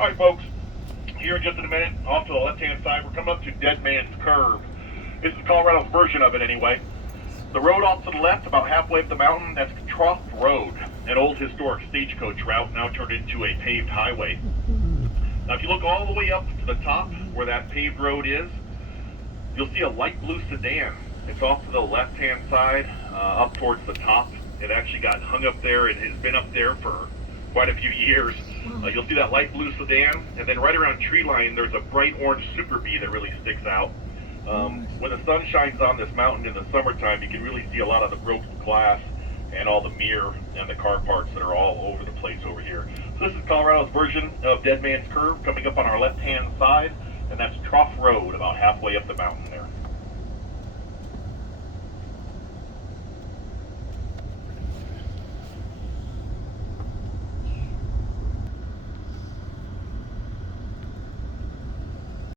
Alright folks, here in just a minute, off to the left-hand side, we're coming up to Dead Man's Curve. This is Colorado's version of it anyway. The road off to the left, about halfway up the mountain, that's Trough Road, an old historic stagecoach route now turned into a paved highway. Now if you look all the way up to the top where that paved road is, you'll see a light blue sedan. It's off to the left-hand side, up towards the top. It actually got hung up there and has been up there for quite a few years. You'll see that light blue sedan, and then right around tree line there's a bright orange Super Bee that really sticks out. When the sun shines on this mountain in the summertime, you can really see a lot of the broken glass and all the mirror and the car parts that are all over the place over here. So this is Colorado's version of Dead Man's Curve coming up on our left-hand side, and that's Trough Road about halfway up the mountain there.